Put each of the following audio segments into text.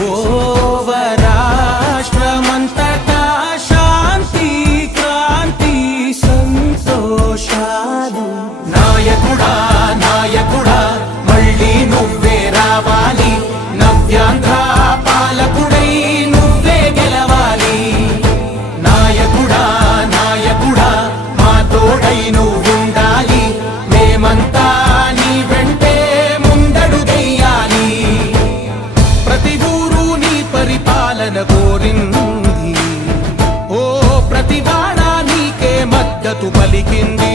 我。తుబలికింది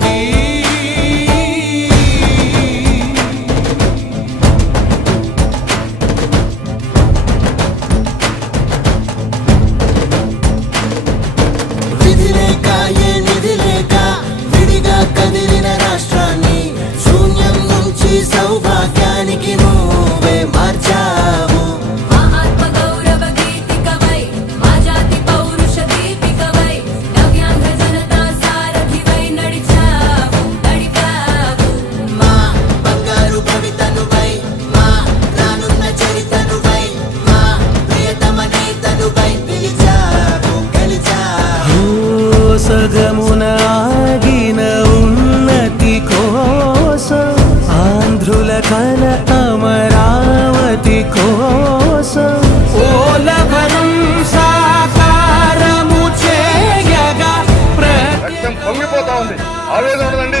సగమున ఆగిన ఉన్నతి కోసం ఆంధ్రుల కల అమరావతి కోసం. ఓలవరం సాకారము చేయగా రక్తం పొంగిపోతా ఉంది. ఆవేదన ఉండదండి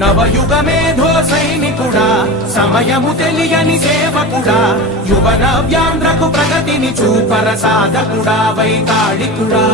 నవయుగ మేధో సైనికుడా సమయము తెలియని సేవకుడా యువన వ్యాంధ్రకు ప్రగతిని చూపర సాధకుడా వైతాళికుడా.